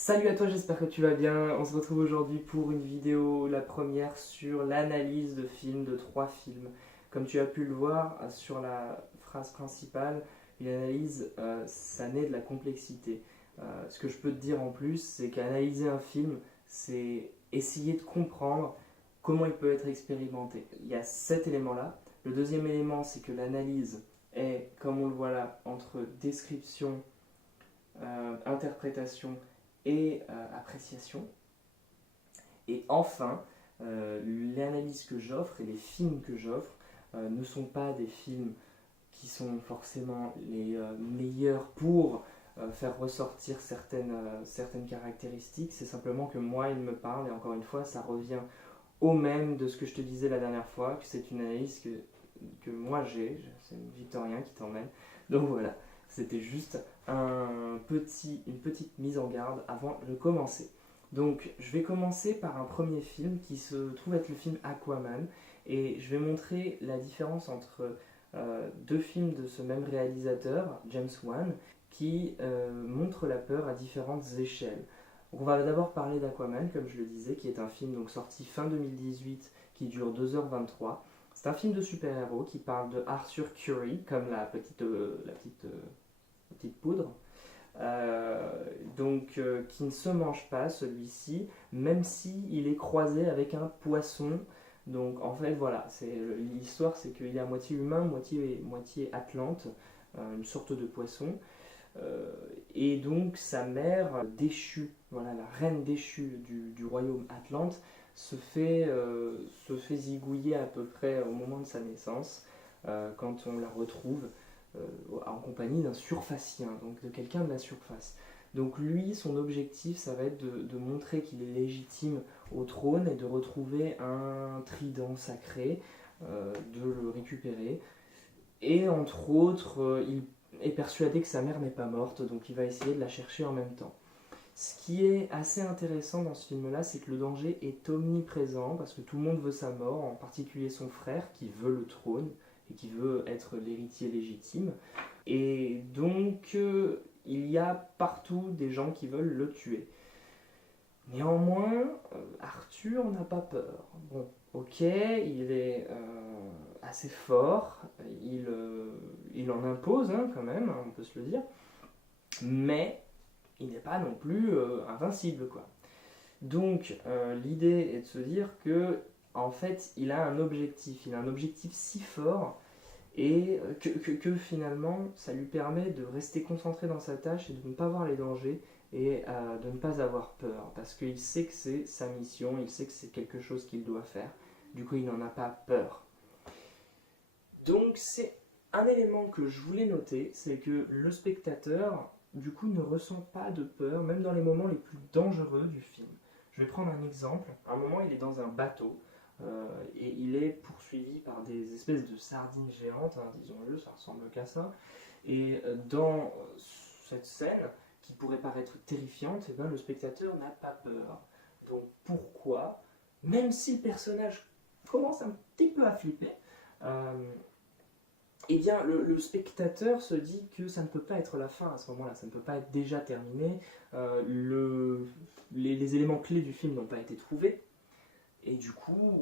Salut à toi, j'espère que tu vas bien. On se retrouve aujourd'hui pour une vidéo, la première sur l'analyse de films, de 3 films. Comme tu as pu le voir sur la phrase principale, une analyse, ça naît de la complexité. Ce que je peux te dire en plus, c'est qu'analyser un film, c'est essayer de comprendre comment il peut être expérimenté. Il y a cet élément-là. Le deuxième élément, c'est que l'analyse est, comme on le voit là, entre description, interprétation et appréciation. Et enfin, l'analyse que j'offre et les films que j'offre ne sont pas des films qui sont forcément les meilleurs pour faire ressortir certaines caractéristiques. C'est simplement que moi, il me parle, et encore une fois, ça revient au même de ce que je te disais la dernière fois, que c'est une analyse que moi j'ai, c'est Victorien qui t'emmène. Donc voilà, c'était juste une petite mise en garde avant de commencer. Donc je vais commencer par un premier film qui se trouve être le film Aquaman, et je vais montrer la différence entre 2 films de ce même réalisateur, James Wan, qui montrent la peur à différentes échelles. On va d'abord parler d'Aquaman, comme je le disais, qui est un film donc sorti fin 2018, qui dure 2h23. C'est un film de super-héros qui parle de Arthur Curry, comme la petite poudre. Qui ne se mange pas celui-ci, même si il est croisé avec un poisson. Donc en fait voilà, l'histoire c'est qu'il est à moitié humain, moitié atlante, une sorte de poisson. Et donc sa mère déchue, voilà, la reine déchue du royaume Atlante, se fait zigouiller à peu près au moment de sa naissance, quand on la retrouve en compagnie d'un surfacien, donc de quelqu'un de la surface. Donc lui, son objectif, ça va être de montrer qu'il est légitime au trône et de retrouver un trident sacré, de le récupérer. Et entre autres, il est persuadé que sa mère n'est pas morte, donc il va essayer de la chercher en même temps. Ce qui est assez intéressant dans ce film-là, c'est que le danger est omniprésent, parce que tout le monde veut sa mort, en particulier son frère qui veut le trône et qui veut être l'héritier légitime. Et donc, il y a partout des gens qui veulent le tuer. Néanmoins, Arthur n'a pas peur. Bon, ok, il est assez fort, il en impose hein, quand même, hein, on peut se le dire, mais il n'est pas non plus invincible, quoi. Donc, l'idée est de se dire que, en fait, il a un objectif si fort, et que finalement, ça lui permet de rester concentré dans sa tâche et de ne pas voir les dangers et de ne pas avoir peur, parce qu'il sait que c'est sa mission, il sait que c'est quelque chose qu'il doit faire, du coup il n'en a pas peur. Donc c'est un élément que je voulais noter, c'est que le spectateur, du coup, ne ressent pas de peur, même dans les moments les plus dangereux du film. Je vais prendre un exemple. À un moment, il est dans un bateau et il est poursuivi par des espèces de sardines géantes, hein, disons-le, ça ressemble qu'à ça. Et dans cette scène, qui pourrait paraître terrifiante, eh ben, le spectateur n'a pas peur. Donc pourquoi, même si le personnage commence un petit peu à flipper, euh, eh bien, le spectateur se dit que ça ne peut pas être la fin à ce moment-là, ça ne peut pas être déjà terminé, les éléments clés du film n'ont pas été trouvés, et du coup,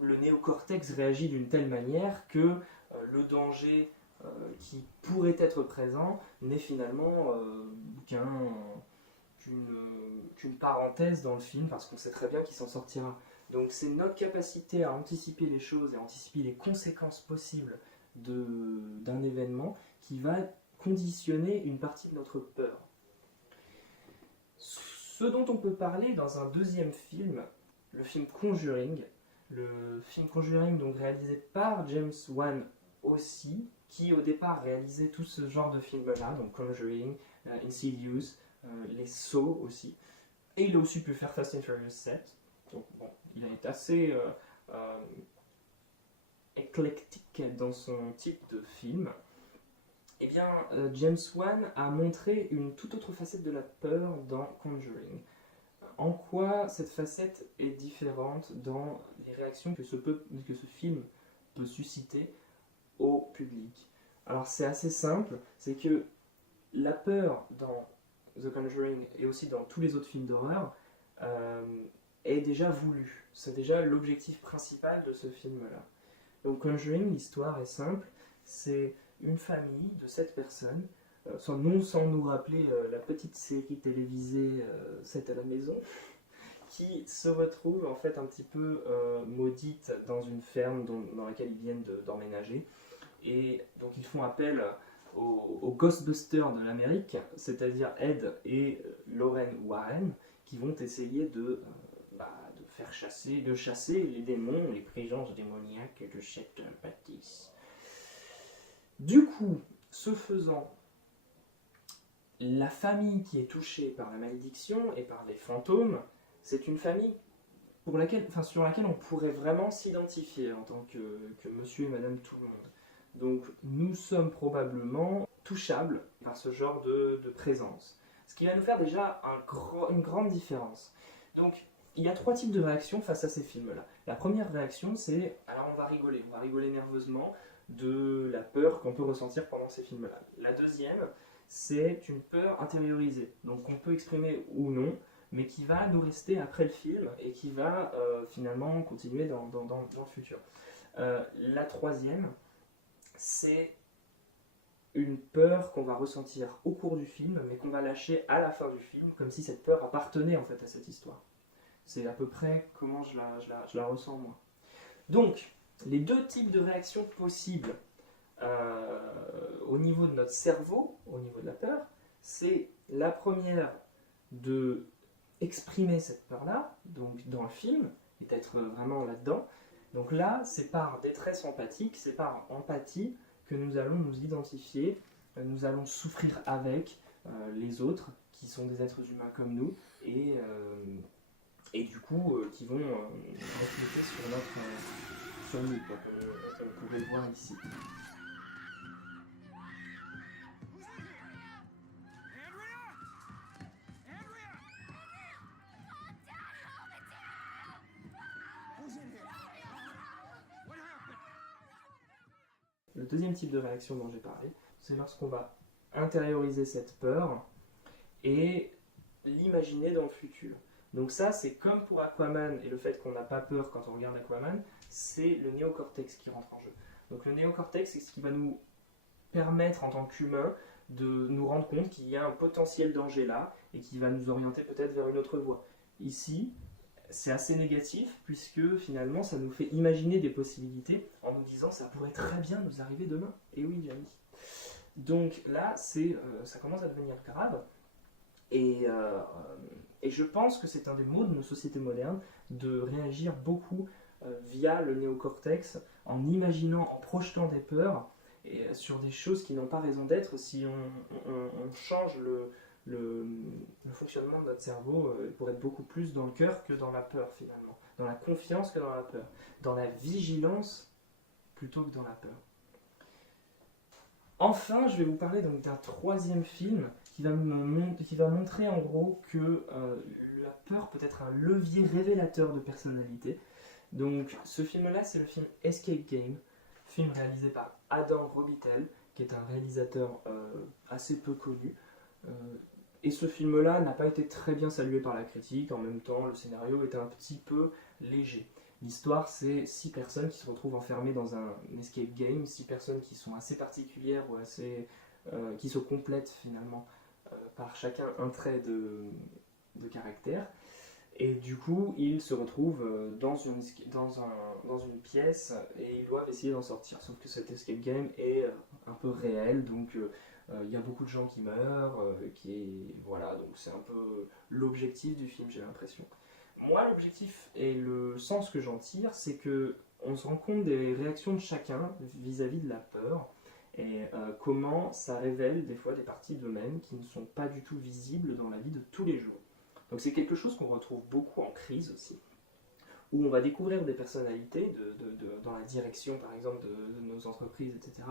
le néocortex réagit d'une telle manière que le danger qui pourrait être présent n'est finalement qu'une parenthèse dans le film, parce qu'on sait très bien qu'il s'en sortira. Donc c'est notre capacité à anticiper les choses et à anticiper les conséquences possibles d'un événement qui va conditionner une partie de notre peur. Ce dont on peut parler dans un deuxième film, le film Conjuring, donc réalisé par James Wan aussi, qui au départ réalisait tout ce genre de films-là, donc Conjuring, Insidious, les Saw aussi, et il a aussi pu faire Fast and Furious 7, donc bon, il est assez éclectique dans son type de film. Eh bien, James Wan a montré une toute autre facette de la peur dans Conjuring. En quoi cette facette est différente dans les réactions que ce film peut susciter au public? Alors c'est assez simple, c'est que la peur dans The Conjuring et aussi dans tous les autres films d'horreur est déjà voulu. C'est déjà l'objectif principal de ce film-là. Donc Conjuring, l'histoire est simple, c'est une famille de 7 personnes, sans nous rappeler la petite série télévisée 7 à la maison, qui se retrouve en fait un petit peu maudite dans une ferme dans laquelle ils viennent d'emménager. Et donc ils font appel aux Ghostbusters de l'Amérique, c'est-à-dire Ed et Lorraine Warren, qui vont essayer de chasser les démons, les présences démoniaques de cette bâtisse. Du coup, ce faisant, la famille qui est touchée par la malédiction et par les fantômes, c'est une famille sur laquelle on pourrait vraiment s'identifier en tant que monsieur et madame tout le monde. Donc nous sommes probablement touchables par ce genre de présence. Ce qui va nous faire déjà une grande différence. Donc il y a 3 types de réactions face à ces films-là. La première réaction, c'est, alors on va rigoler nerveusement de la peur qu'on peut ressentir pendant ces films-là. La deuxième, c'est une peur intériorisée, donc qu'on peut exprimer ou non, mais qui va nous rester après le film et qui va finalement continuer dans le futur. La troisième, c'est une peur qu'on va ressentir au cours du film, mais qu'on va lâcher à la fin du film, comme si cette peur appartenait en fait à cette histoire. C'est à peu près comment je la ressens moi. Donc, les 2 types de réactions possibles au niveau de notre cerveau, au niveau de la peur, c'est la première de exprimer cette peur-là, donc dans le film, et d'être vraiment là-dedans. Donc là, c'est par détresse empathique, c'est par empathie que nous allons nous identifier, nous allons souffrir avec les autres, qui sont des êtres humains comme nous, et du coup, qui vont refléter sur nous, comme vous pouvez le voir ici. Le deuxième type de réaction dont j'ai parlé, c'est lorsqu'on va intérioriser cette peur et l'imaginer dans le futur. Donc ça, c'est comme pour Aquaman et le fait qu'on n'a pas peur quand on regarde Aquaman, c'est le néocortex qui rentre en jeu. Donc le néocortex, c'est ce qui va nous permettre en tant qu'humain de nous rendre compte qu'il y a un potentiel danger là et qui va nous orienter peut-être vers une autre voie. Ici, c'est assez négatif puisque finalement ça nous fait imaginer des possibilités en nous disant ça pourrait très bien nous arriver demain. Et oui, Jamie. Donc là, ça commence à devenir grave. Et je pense que c'est un des maux de nos sociétés modernes de réagir beaucoup via le néocortex en imaginant, en projetant des peurs et, sur des choses qui n'ont pas raison d'être si on change le fonctionnement de notre cerveau pour être beaucoup plus dans le cœur que dans la peur finalement, dans la confiance que dans la peur, dans la vigilance plutôt que dans la peur. Enfin, je vais vous parler donc d'un 3e film qui va montrer en gros que la peur peut être un levier révélateur de personnalité. Donc ce film-là, c'est le film Escape Game, film réalisé par Adam Robitel, qui est un réalisateur assez peu connu. Et ce film-là n'a pas été très bien salué par la critique, en même temps le scénario était un petit peu léger. L'histoire, c'est 6 personnes qui se retrouvent enfermées dans un escape game, 6 personnes qui sont assez particulières ou qui se complètent finalement par chacun un trait de caractère. Et du coup, ils se retrouvent dans une pièce et ils doivent essayer d'en sortir. Sauf que cet escape game est un peu réel, donc il y a beaucoup de gens qui meurent, voilà, donc c'est un peu l'objectif du film, j'ai l'impression. Moi, l'objectif et le sens que j'en tire, c'est que on se rend compte des réactions de chacun vis-à-vis de la peur et comment ça révèle des fois des parties d'eux-mêmes qui ne sont pas du tout visibles dans la vie de tous les jours. Donc c'est quelque chose qu'on retrouve beaucoup en crise aussi, où on va découvrir des personnalités dans la direction par exemple de nos entreprises, etc.,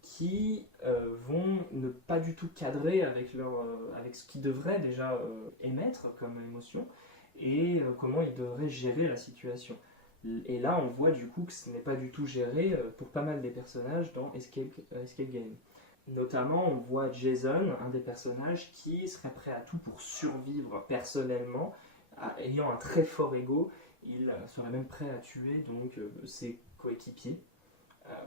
qui vont ne pas du tout cadrer avec ce qu'ils devraient déjà émettre comme émotion, et comment ils devraient gérer la situation. Et là, on voit du coup que ce n'est pas du tout géré pour pas mal des personnages dans Escape Game. Notamment, on voit Jason, un des personnages, qui serait prêt à tout pour survivre personnellement, ayant un très fort ego. Il serait même prêt à tuer donc ses coéquipiers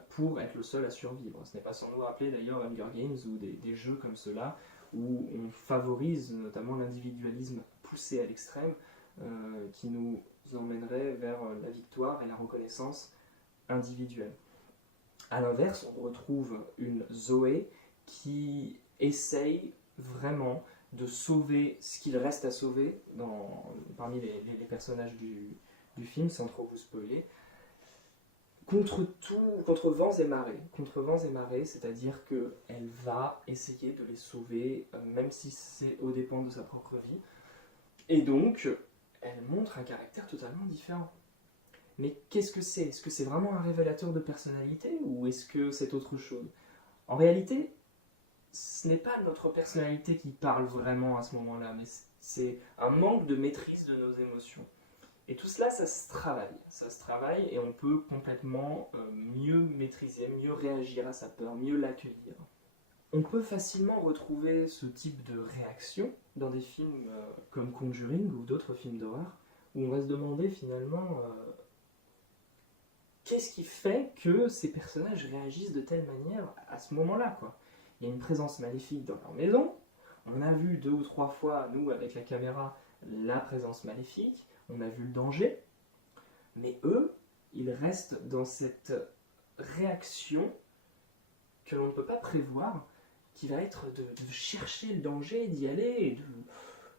pour être le seul à survivre. Ce n'est pas sans nous rappeler d'ailleurs Hunger Games ou des jeux comme cela où on favorise notamment l'individualisme poussé à l'extrême qui nous emmènerait vers la victoire et la reconnaissance individuelle. A l'inverse, on retrouve une Zoé qui essaye vraiment de sauver ce qu'il reste à sauver parmi les personnages du film, sans trop vous spoiler, contre vents et marées, c'est-à-dire qu'elle va essayer de les sauver, même si c'est aux dépens de sa propre vie. Et donc, elle montre un caractère totalement différent. Mais qu'est-ce que c'est? Est-ce que c'est vraiment un révélateur de personnalité ou est-ce que c'est autre chose? En réalité, ce n'est pas notre personnalité qui parle vraiment à ce moment-là, mais c'est un manque de maîtrise de nos émotions. Et tout cela, ça se travaille et on peut complètement mieux maîtriser, mieux réagir à sa peur, mieux l'accueillir. On peut facilement retrouver ce type de réaction dans des films comme Conjuring ou d'autres films d'horreur, où on va se demander finalement qu'est-ce qui fait que ces personnages réagissent de telle manière à ce moment-là, quoi. Il y a une présence maléfique dans leur maison, on a vu 2 ou 3 fois, nous, avec la caméra, la présence maléfique, on a vu le danger, mais eux, ils restent dans cette réaction que l'on ne peut pas prévoir, qui va être de chercher le danger, d'y aller,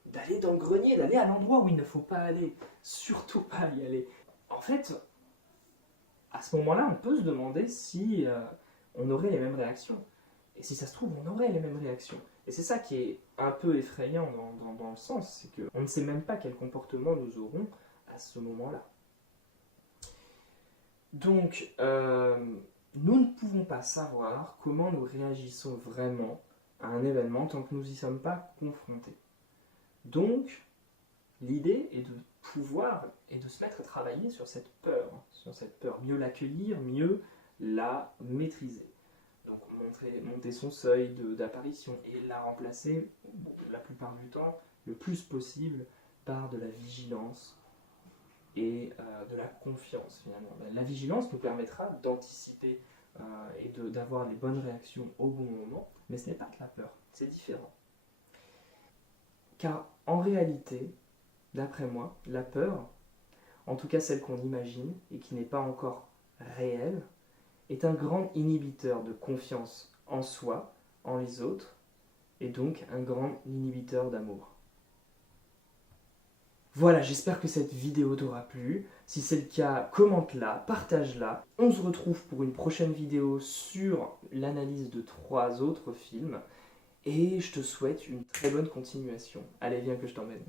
d'aller dans le grenier, d'aller à l'endroit où il ne faut pas aller, surtout pas y aller. En fait, à ce moment-là, on peut se demander si on aurait les mêmes réactions. Et si ça se trouve, on aurait les mêmes réactions. Et c'est ça qui est un peu effrayant dans le sens, c'est qu'on ne sait même pas quel comportement nous aurons à ce moment-là. Donc, nous ne pouvons pas savoir comment nous réagissons vraiment à un événement tant que nous n'y sommes pas confrontés. Donc, l'idée est de pouvoir et de se mettre à travailler sur cette peur, mieux l'accueillir, mieux la maîtriser. Donc monter son seuil d'apparition et la remplacer, la plupart du temps, le plus possible, par de la vigilance et de la confiance finalement. La vigilance nous permettra d'anticiper et d'avoir les bonnes réactions au bon moment, mais ce n'est pas que la peur, c'est différent. Car en réalité, d'après moi, la peur, en tout cas celle qu'on imagine et qui n'est pas encore réelle, est un grand inhibiteur de confiance en soi, en les autres, et donc un grand inhibiteur d'amour. Voilà, j'espère que cette vidéo t'aura plu. Si c'est le cas, commente-la, partage-la. On se retrouve pour une prochaine vidéo sur l'analyse de 3 autres films. Et je te souhaite une très bonne continuation. Allez, viens que je t'emmène.